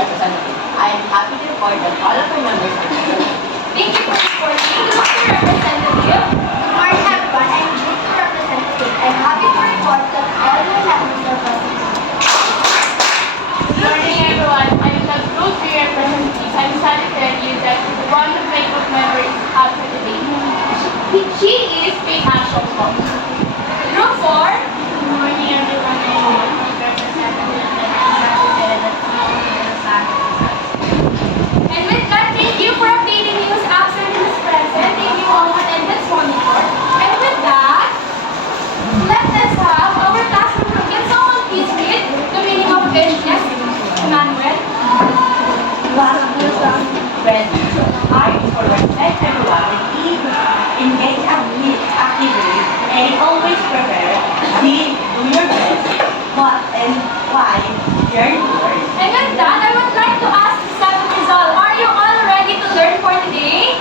representative. I am happy to report that all of our members are here. Thank you for reporting. Mr. Representative. Good morning, everyone. I'm Jake, the representative. I'm happy to report that all my members are present. Good morning, everyone. I'm the Group 3 representative. I'm sad to tell you that one of my group members is out for today. She is Faith Ashok po. Group 4. Good morning, everyone. I'm the representative. And with that, thank you for updating news absent and is present. Thank you all attendance monitor. And with that, let us have our classroom group. Can someone please read the meaning of business? Emmanuel. Ready. R is for respect everyone and engage actively and always prepare. D, do your best. What and why learn words. And with that, I would like to ask Seven Rizal, are you all ready to learn for today?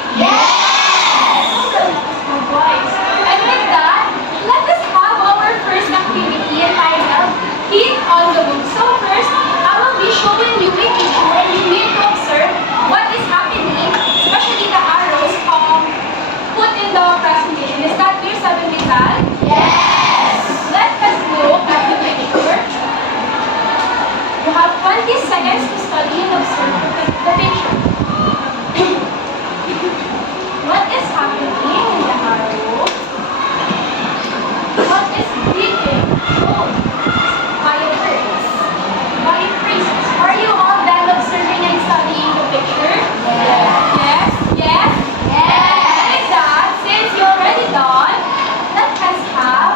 Oh, boys. And with that, let us have our first activity entitled Hit on the Book. So first, I will be showing you a picture and you need to observe what is happening, especially the arrows put in the presentation. Is that clear, Seven Rizal? Let us look at the picture. You have 20 seconds to study and observe the picture. What is happening in the arrow? What is being shown by a birds? By phrases. Are you all done observing and studying the picture? Yes? Yes? With that, since you're already done, let us have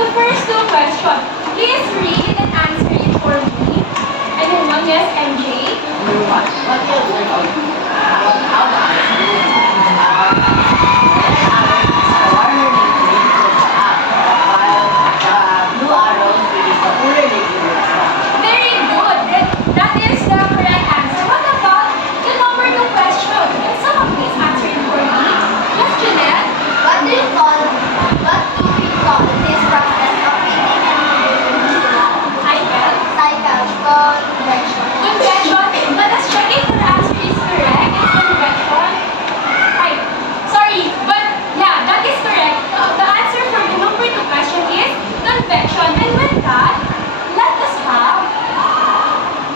the first two questions. Please read and answer it for me. Anyone? Yes, MJ? What do you observe of how the warmer liquid goes up, while the blue arrows is the cooler liquid. Very good. That is the correct answer. What about the number two question? Can someone please answer it for me? Yes, Jeanette? What do we call this process of feeding and reproducing? Cycle? Cycle, convection. Convection. Let us check if your answer is correct. It's convection. Right. Sorry, but yeah, that is correct. The answer for the number two question is convection. And with that, let us have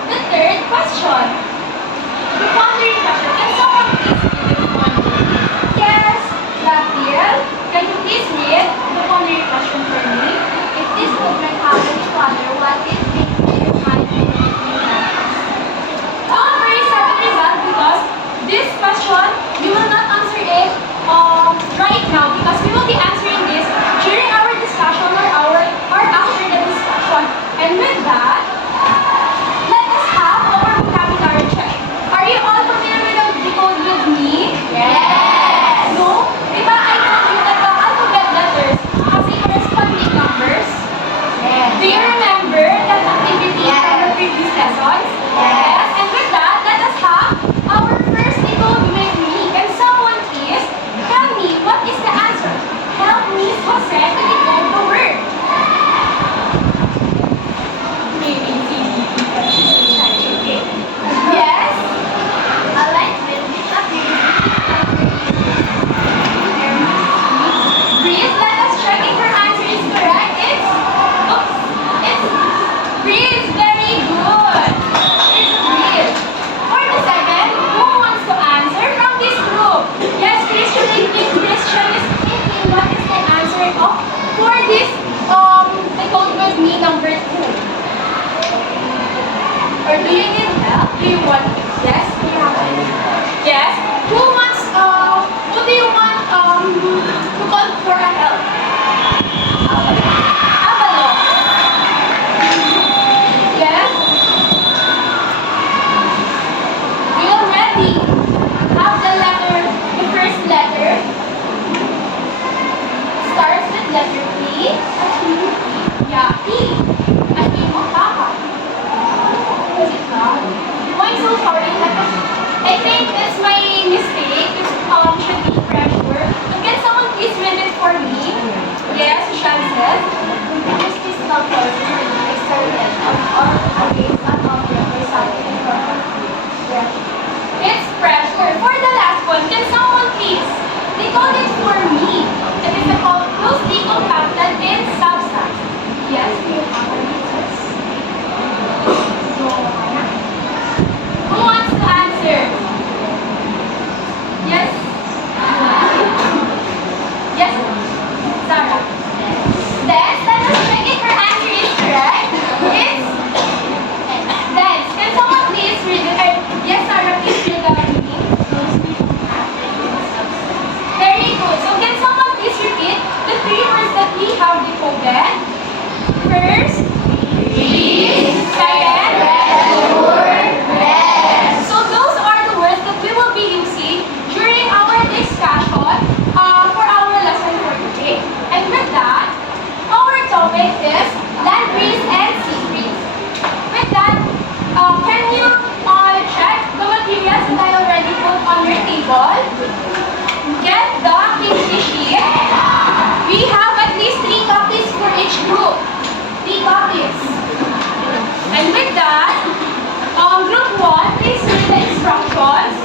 the third question. The pondering question. Can someone please read the pondering? Yes, Gabriel. Can you please read the pondering question for me? If this movement happens to other, what is being defined in the Very certain result because this question, you will not answer it right now because we will be answering this during our discussion or after the discussion. And with that, let us have our vocabulary check. Are you all familiar with the code with me? Yes! No? Diba I told you that the alphabet letters has a corresponding numbers? Do you remember that activity from the previous lessons? Yes. And with that, let us have our first decode with me. Can someone please tell me what is the answer? Help Miss Jose to decode the word. A, B, C, D, E, F, G, H, I, J, K. Yes? Alignment is Breeze, let us check if her answer is correct. It's Breeze. Very good. It's Breeze. For the second, who wants to answer from this group? Yes, Christian is thinking what is the answer for this decode with me number 2. Or do you need help? Do you want yes? Do you have yes? Who do you want to call for a help? Avalon. Yes? We already have the first letter. Starts with letter P. Yeah, P. At mo, Papa. Was it wrong? Why so far? call it for me. It is about closely compacted in substance. Yes, do you have any answers? Who wants to answer? Yes? Yes? Sarah? Then, let us check if her answer is correct. It's dance. Can someone please read it? Yes, Sarah, please read the meaning. Very good. So can someone please repeat the three words that we have decoded? First, peace. Second, rest. So those are the words that we will be using during our discussion for our lesson for today. And with that, our topic is land breeze and sea breeze. With that, can you all check the materials that I already put on your table? Get the activity sheet. We have at least 3 copies for each group. 3 copies. And with that, group 1, please read the instructions.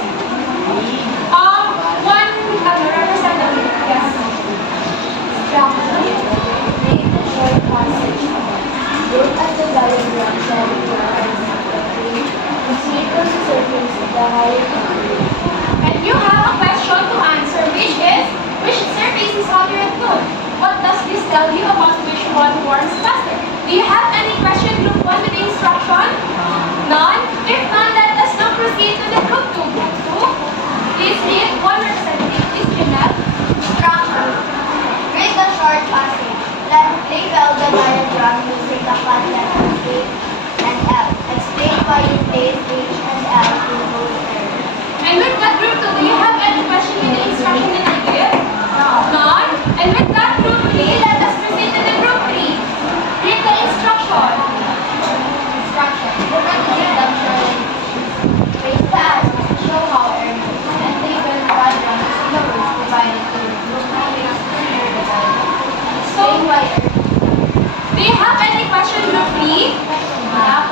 One representative, yes. Read the short passage. Look at the diagram showing the proceed to the surface of the higher degree. And you have a question to answer, which surface is hotter at noon? What does this tell you about which one warms faster? Do you have any question, group 1, with the instruction? None? If none, let us now proceed to the group 2. Group 2, please read one representative, please Janelle. Structure. Read the short passage. Label the diagram using the flat letters A and L. Explain why you place H and L in both areas. And with that, group 2, do you have any question with the instruction that I give? None? And with that, group 3, let us proceed to the group 3. Read the instruction. Instruction. Look at the reduction. Trace the arrows to show how air moves and label the diagram using the words provided to you. Look at the explain the diagram. Explain why air moves. Do you have any question, group 3?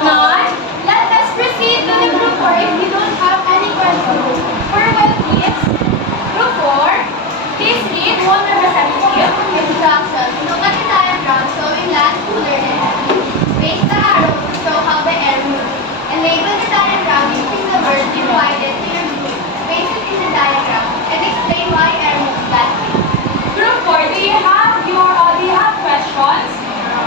None? Let us proceed to the group 4 if you don't have any questions. For well, please. Group 4, please read one representative. Instruction. Look at the diagram showing land cooler than heavy. Trace the arrow to show how the air moves. And label the diagram using the words provided to your group. Paste it in the diagram and explain why air moves that way. Group 4, do you have questions?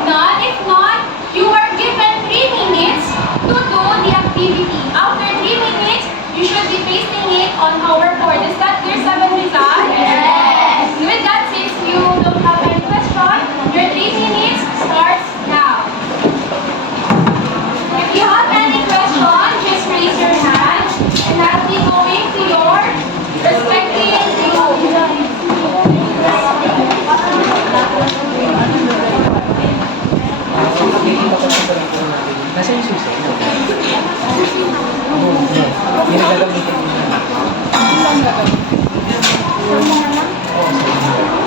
None? If not, you are given 3 minutes to do the activity. After 3 minutes, you should be pasting it on our board. Is that clear, 7 Rizal? Yes. With that, since you don't have any question, your 3 minutes starts now. If you have any question, just raise your hand and I'll be going to your respective group. Nasa yung susi? Oo, yung nagagamitin mo na.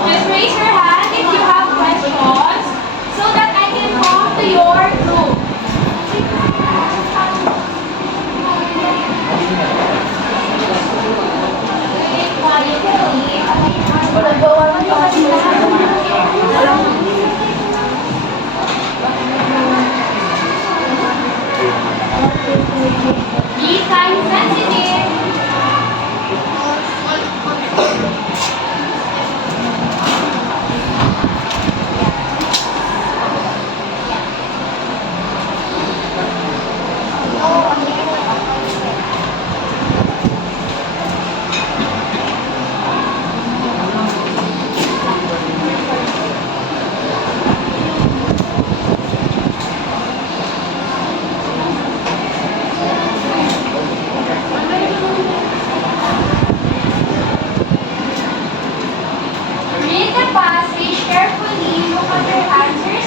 Just raise your hand if you have questions so that I can come to your group. Be time sensitive. Read the passage carefully. Look at your answers.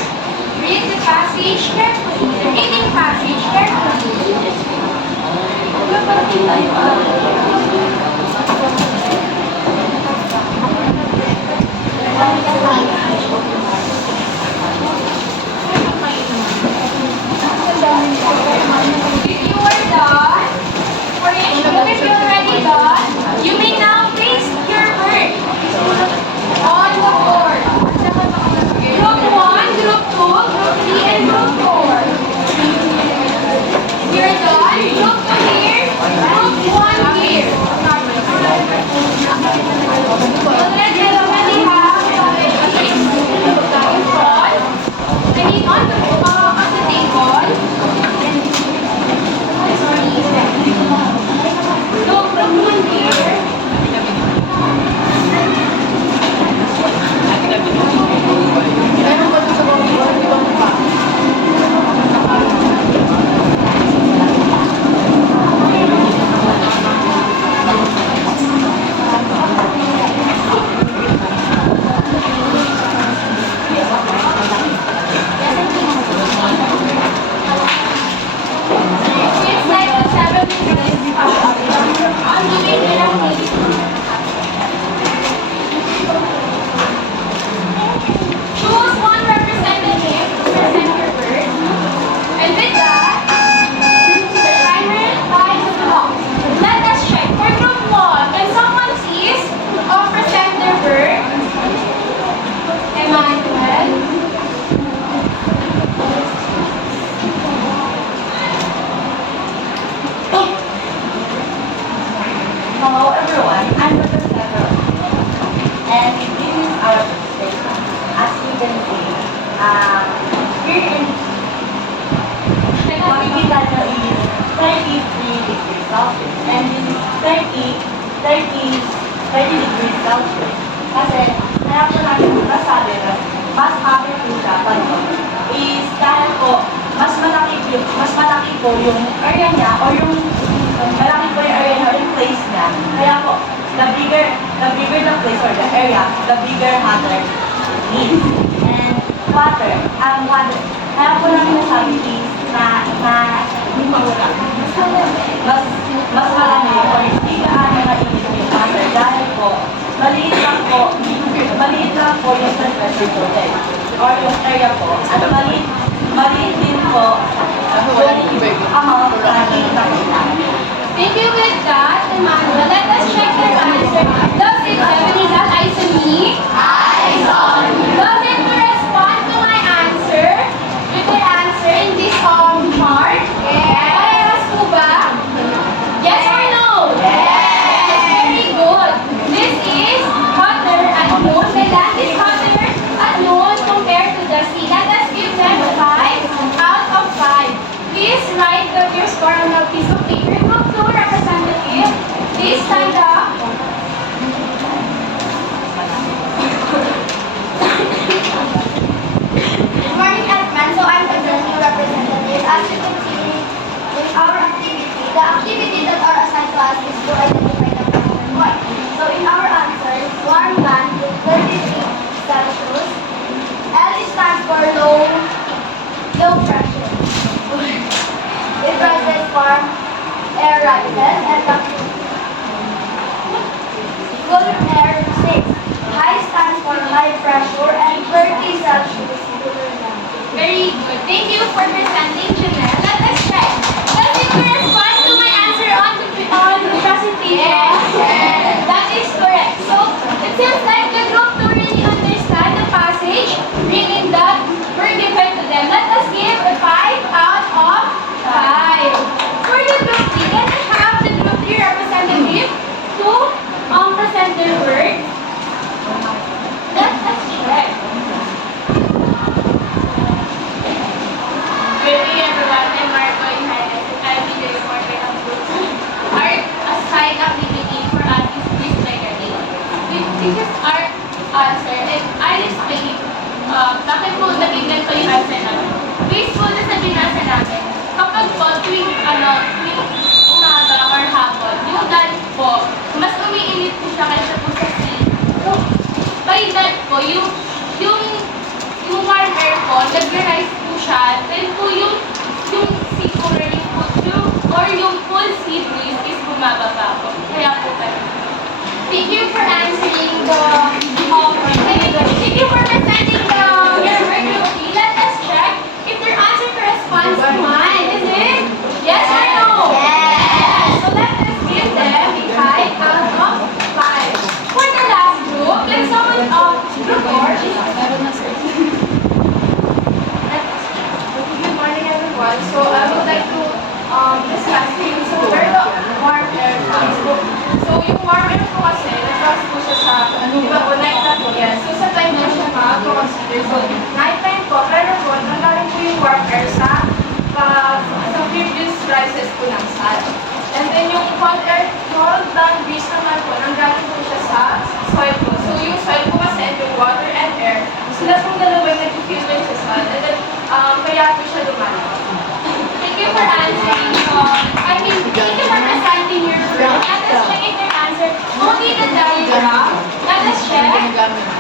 Read the passage carefully. The reading passage If you are done, for each group, if you're already done, you may now place your word. I'm the professor. And this is our station. As you can see, here in makikita nyo is 33 degrees Celsius. And this is 30 degrees Celsius. Kasi, kaya po namin nasabi na mas happy po siya pag is dahil po, mas malaki po yung area niya o yung malaki po yung area niya o yung place niya. Kaya po, the bigger the place or the area, the bigger water it needs. And water. Kaya po namin nasabi is mas marami or hindi gaano mainit yung water dahil po maliit lang po yung temperature po din or yung area po at maliit din po yung amount na nakikita po namin. Thank you with that, Emmanuel. Let us check your answer. Does it have any that eyes on me? Eyes on you. Does it correspond to my answer? With your answer in this chart? Yes. Parehas po ba? Yes or no? Yes. Very good. This is hotter at noon. The land is hotter at noon compared to the sea. Let us give them 5 out of 5. Please write your score on a piece of paper. Group 2 representative, please stand up. Good morning, everyone. So I'm the journal representative. As you can see in our activity, the activity that are assigned to us is to identify the question point. So in our answers, warm land, 33 Celsius. L stands for low pressure. It rises for air rises and the cool air sinks. High stands for high pressure and 30 Celsius. Very good. Thank you for presenting, Janelle. Let us check. Does it correspond to my answer on the presentation? Yes. That is correct. So, it seems like the group 2 really understand the passage, meaning that we're given to them. Let us give a 5 out of 5. For the group 3, can I have the group 3 representative to present their work? Let us check. Good day everyone, I'm Marco Ihanes and I'll be the reporter of Group 2. Our assigned activity for us is display writing. This is our answer and I'll explain bakit po nabigyan ko yung answer namin. Based po na sa binasa namin, kapag po tuwing umaga or hapon, yung dad po, mas umiinit po siya kaysa po sa sea. So, by that po, yung warm air po, nag-rise po siya, then po yung sea cooler or yung full sea breeze is bumababa po. Kaya po tayo. Thank you for answering thank you for presenting your work, Ruby. Let us check if their answer corresponds to mine. Is it? Yes or no? Yes. So let us give them a 5 out of 5. For the last group, can someone group 4 Good morning everyone. So I would like to discuss things so where the warm air comes from. So yung warm air po kasi, nag-pass po siya sa, di ba po, night na po yan. So sa time na siya consider. So night time po, pero po, nanggaling po yung warm air sa previous rises po ng sun. And then yung cold down breeze naman po, nanggaling po siya sa soil po. So yung soil po kasi, and yung water and air, sila pong dalawa nag-fuse sa sun. And then, kaya po siya lumalabas. Thank you for answering. Thank you for presenting your work. Let us check if their answer. Only the diagram. Let us check.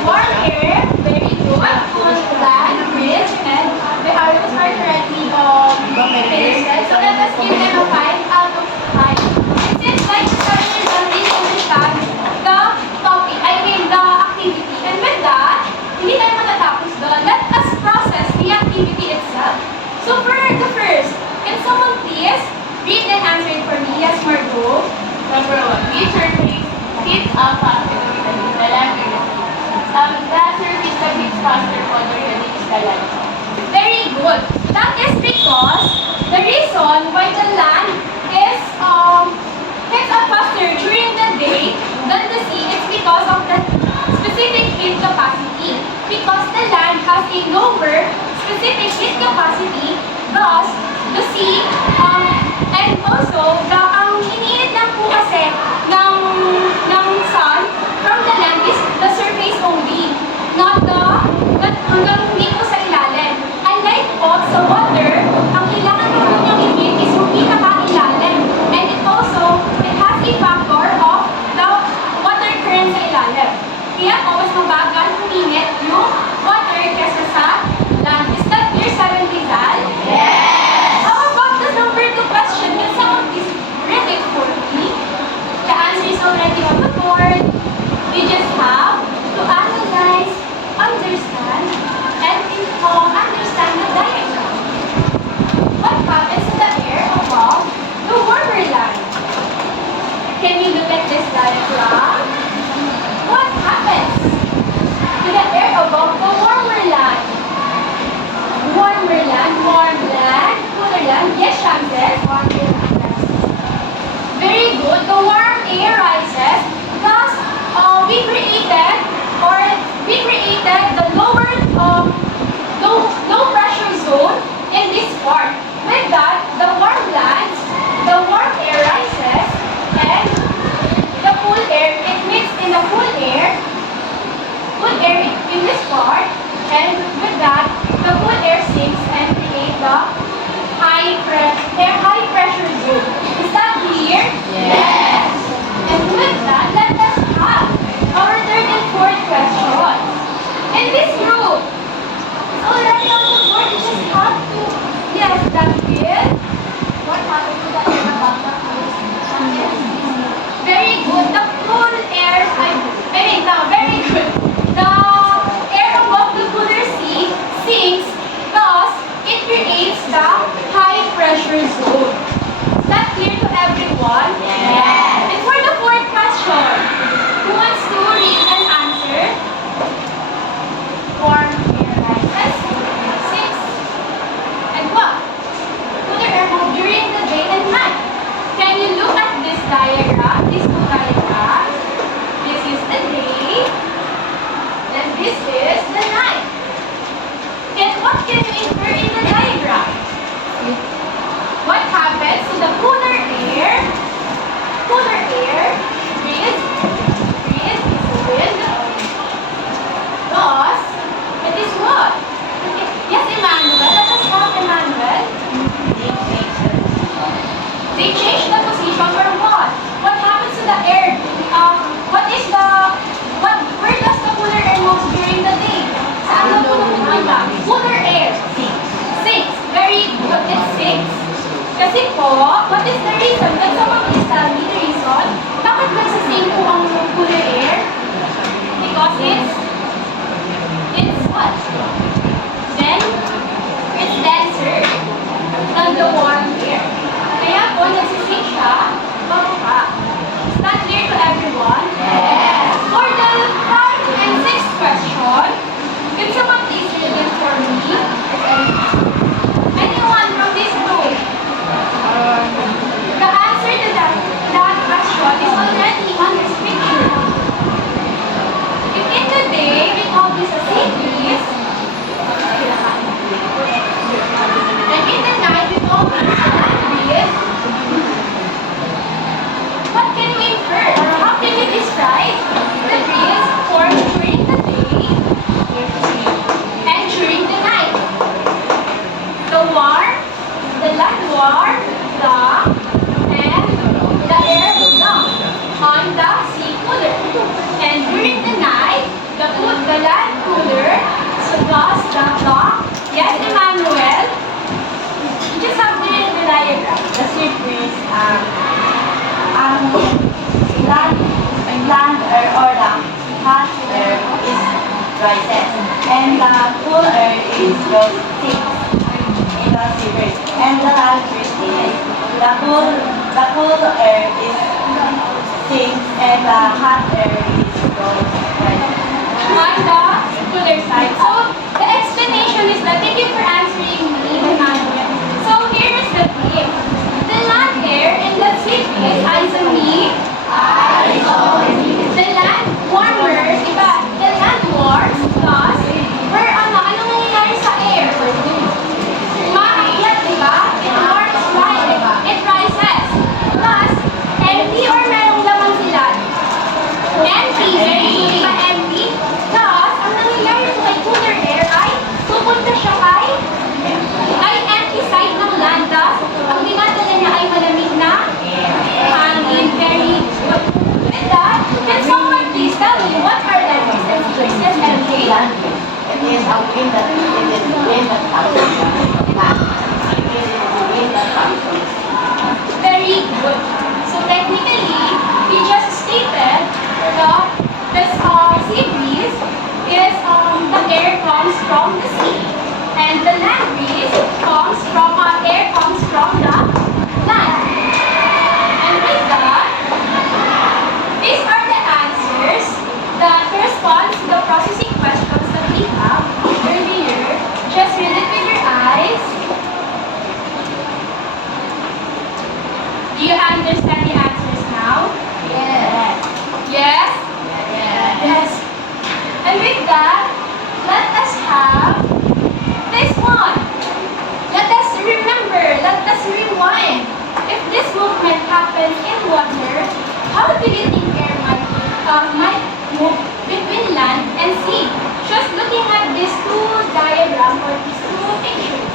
Warm air, very good. Cool land, breeze, and the arrows are correctly pasted. So let us give them a 5 out of 5. It seems like the students already understand the topic, the activity. And with that, hindi tayo matatapos doon. Let us process the activity itself. So for the first, can someone please read and answer it for me? Yes, Margot. Number 1, which surface heats up faster than the land or the sea? The surface that heats faster on the land is the land. Very good. That is because the reason why the land is hits up faster during the day than has a lower specific heat capacity, thus, the sea, and also, ang iniinit lang po kasi ng sun from the land is the surface only, not hanggang hindi po sa ilalim. Unlike po sa water, ang kailangan po niyang init is yung pinaka-ilalim. And it has a factor of the water current sa ilalim. Kaya po, mas mabagal uminit yung water kesa sa land. Is that clear, 7 Rizal? Yes! How about the number 2 question? Can someone please read it for me? The answer is already on the board. We just have to analyze, understand, and understand the diagram. What happens to the air above the warmer land? Can you look at this diagram? What happens to the air above the warmer land? Warmer land, warm land, cooler land. Yes, Shamses? Warmer land. Very good. The warm air rises. Thus, we created the low pressure zone in this part. With that, the warm lands, the warm air rises, and the cool air, it mixes in the cool air in this part, and with that, the cool air sinks and create the high pressure zone. Is that clear? Yes. And with that, let us have our third and fourth questions. In this group, it's already on the board. You just have to, yes, that's it. What happened to the air above the cool? Very good. The cool air, very good. The air above the cooler sea sinks, thus it creates the high pressure zone. Is that clear to everyone? Yes. And for the fourth question, who wants to read and answer? Warm air rises, sinks, and what? Cooler air move during the day and night. Can you look at this diagram, these two diagrams? This is the day, and this is the night. And what can you infer in the diagram? What happens to the cooler air? Cooler air is a wind. Thus, it is what? Yes, Emmanuel. Let us have Emmanuel. They change the position for what? What happens to the air? Where does the cooler air move during the day? Saan na po napupunta? Cooler air. Sinks. Very good. It sinks. Kasi po, what is the reason? Can someone please tell me the reason? Bakit nagsisink po ang cooler air? Because it's what? Then, it's denser than the warm air. Kaya po, nagsisink siya, bababa. Is that clear to everyone? Yes. For the 5th and 6th question, can someone please read them for me? Anyone from this group? The answer to that question is already on this picture. If in the day we call this a sea breeze, and in the night we call this a land breeze, what can you infer or how can you describe the breeze formed during the day and during the night? The land warm, and the air warm on the sea cooler. And during the night, the land cooler, so thus yes, Emmanuel, you just have to read the diagram. The sea breeze, land air or the hot air is rises, and the cool air is goes sinks in the sea breeze, and the land breeze is the cool air is sinks, and the hot air is goes rises. On the cooler side. So, the explanation is that, thank you for answering me, Emmanuel. So, here is the tip. The land air in the city is isomere. The land warmer, diba? The land warms, thus, anong air comes from the land. And with that, these are the answers that correspond to the processing questions that we have earlier. Just read it with your eyes. Do you understand the answers now? Yes. Yes? Yes. And with that, let us have this one. Let us remember, let us rewind. If this movement happens in water, how do you think air might move between land and sea? Just looking at these two diagrams or these two pictures.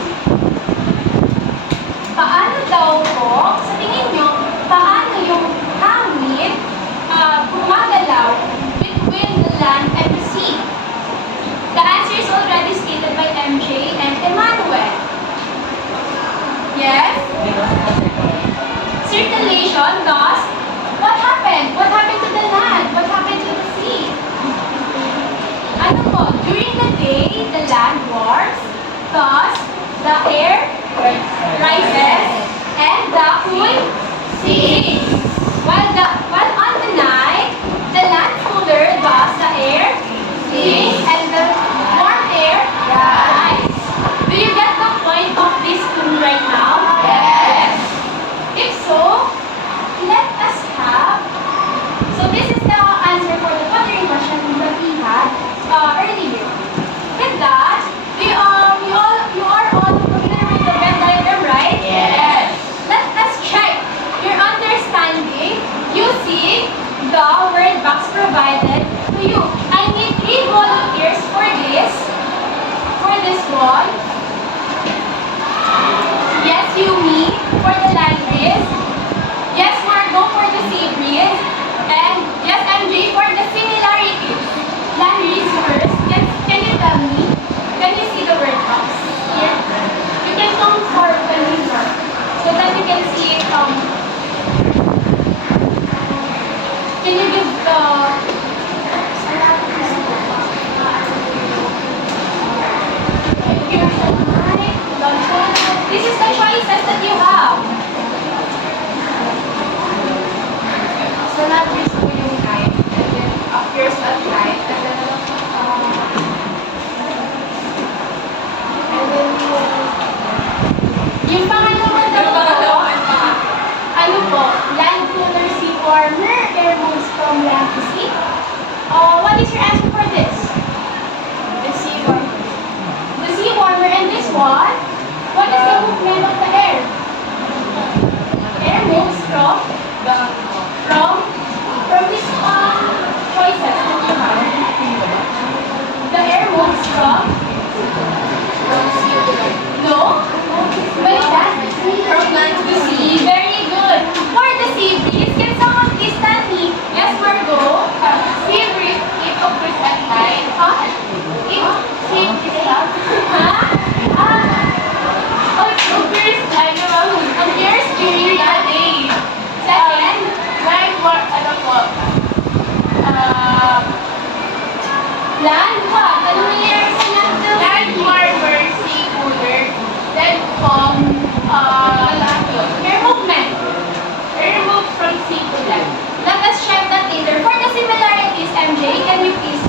Paano daw po, sa tingin nyo, paano yung hangin gumagalaw between the land and the sea? The answer is already stated by MJ and Emmanuel. Yes? Circulation, thus, what happened? What happened to the land? What happened to the sea? Ano po? During the day, the land warms, thus, the air rises, and the cool sinks. While on the night, the land cooler, thus the air sinks, and the warm air rises. Do you get the point of this tune right now? Yes. If so, let us have. So this is the answer for the watering question that we had earlier. With that, you are all familiar with the Venn diagram, right? Yes. Let us check your understanding using the word box provided to you. I need 3 volunteers for this. For this one. Yes, Yumi, for the land breeze. Yes, Margo, for the sea breeze. And yes, MJ, for the similarities. Land breeze first. Can you tell me? Can you see the word box here? You can come forward when we work so that you can see it. Can you give the here's the mic, this is the choices that you have. So not just po yung night, and then appears at night, and then yung pangalawa daw po, ano po, land cooler, sea warmer, air moves from land to sea. What is your answer for this? The sea warmer. The sea warmer, and this one, what is the movement of the air? Air moves from these choices that you have. The air moves from no? What is that? From land to sea. Very good. For the sea breeze, can someone please tell me? Yes, Margo. Sea breeze, it occurs at night. If Sea breeze, occurs appears during the day. Second, land warm, ano po? land what? Ano nangyayari sa land daw? Land warmer, sea cooler. Then po, Air movement. air moves from sea to land. Let us check that later. For the similarities, MJ, can you please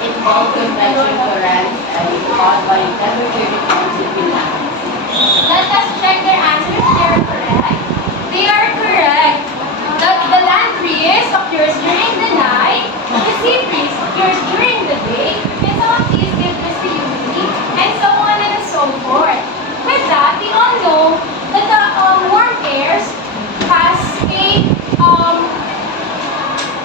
It involves convection currents and is caused by temperature difference between lands. let us check their answers if they are correct. They are correct. The land breeze occurs during the night. The sea breeze occurs during the day. Can someone please give this to you, and so on and so forth. With that, we all know that the warm airs has a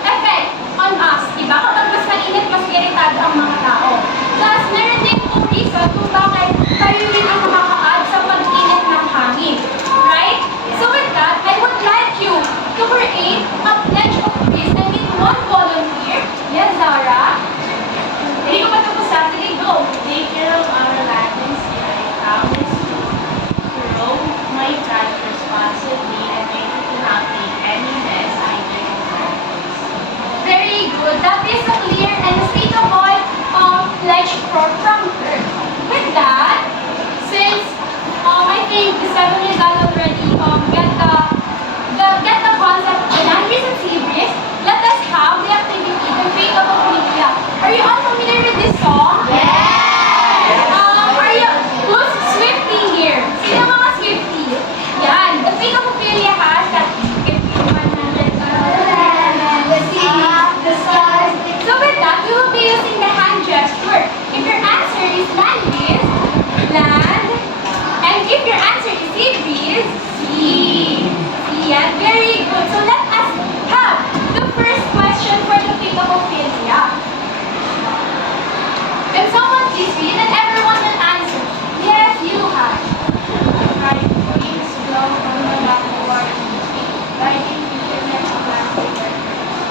effect on us, diba? Kapag mas mainit, mas iritado ang mga tao. Plus, meron din kung reason kung bakit tayo rin ang nakakaad sa pag-init ng hangin. Right? So with that, I would like you to create a pledge of peace. I need 1 volunteer. Yes, Zara? Hindi ko pa tapos sa sige, go. Take care of our landings and I promise to row my trash responsibly and make it to not make any mess I drink. Very good. That is a clear and stateable pledge from her. With that, since think the 7 years old already get the concept of Landris and Libris, let us have the activity, the Fate of Ophelia. Are you all familiar with this song? Are you, who's Swifty here? Sino mga Swifty? Yan, the Fate of Ophelia has that 100 the sea, the stars. So with that, we will be using the hand gesture. If your answer is Landris, land. And if your answer is Libris, sea. Yan, very good. So let us have the first question for the Fate of Ophelia. Can someone please read and everyone will answer? Yes, you have. Right, wings blow on the blackboard, writing internet on blackboard.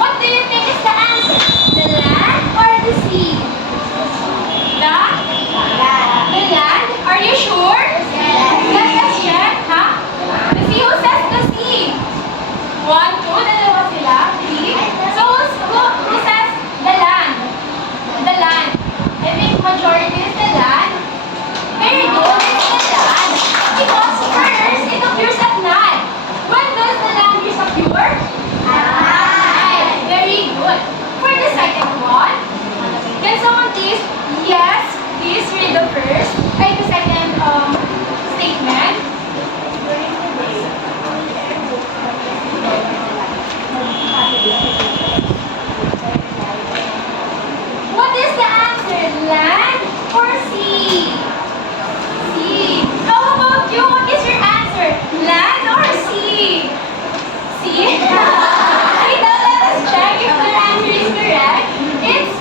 What do you think is the answer? The land or the sea? The land. Are you sure? Let us check, huh? The sea, who says the sea? 1, 2, dalawa sila. 3. So who says the land? The land. I think majority is the land. Very good, it's the land. Because first, it appears at night. When does the land disappear? Night. Very good. For the second one, can someone please, yes, please read the first, the second statement. What is the answer? Land or sea? Sea. How about you? What is your answer? Land or sea? Sea? Okay, now let us check if the answer is correct. It's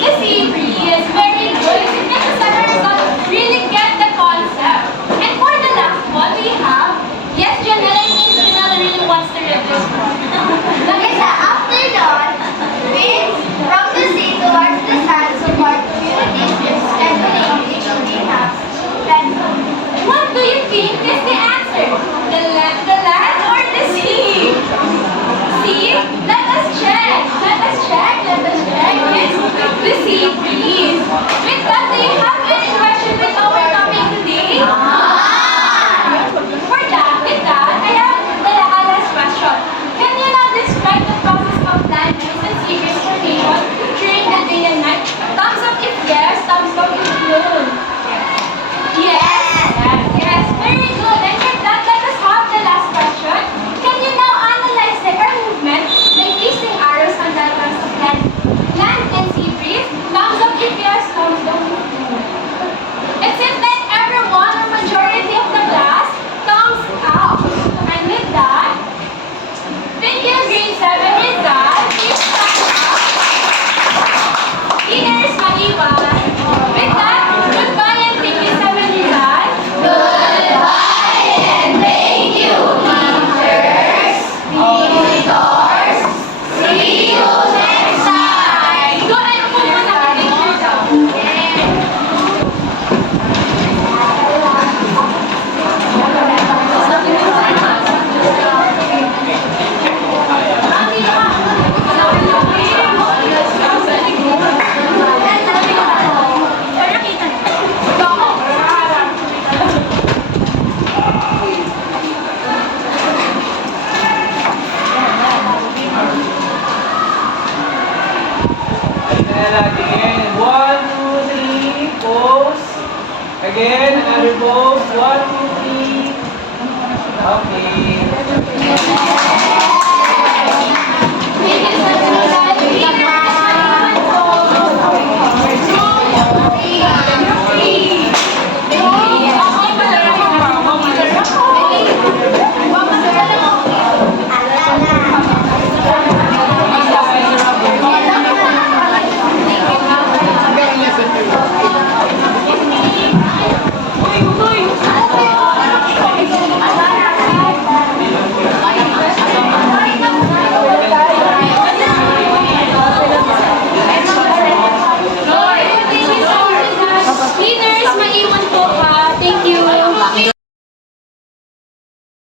the sea breeze. Very good. It makes the settlers not really get the concept. And for the last one, we have, yes, Janelle, I think Janelle really wants to read this one. In the afternoon, winds from the sea towards the sun support communications and language greenhouse. What do you think is the answer? The land or the sea? Sea? Let us check. Let us check. Let us check. It's the sea breeze. With that, do you have any question with our topic today? For that, with that, I have the last question. Can you now describe the process of land use and sea breeze formation during the day and night? Thumbs up if yes, thumbs up if no. Yes. Yes. Very good. And with that, let us have the last question. Can you now analyze the air movement by placing arrows on diagrams of land and sea breeze? Thumbs up if yes, thumbs down if no. It seems like everyone or majority of the class thumbs up. And with that, thank you, grade 7 result. Please stand up. Dinner is maliwan. With that, goodbye and thank you, 7 result. Goodbye and thank you, teachers, visitors. See you next time. Go and po muna, picture daw. Again, 1, 2, 3, pose. Again, another pose. 1, 2, 3. Okay.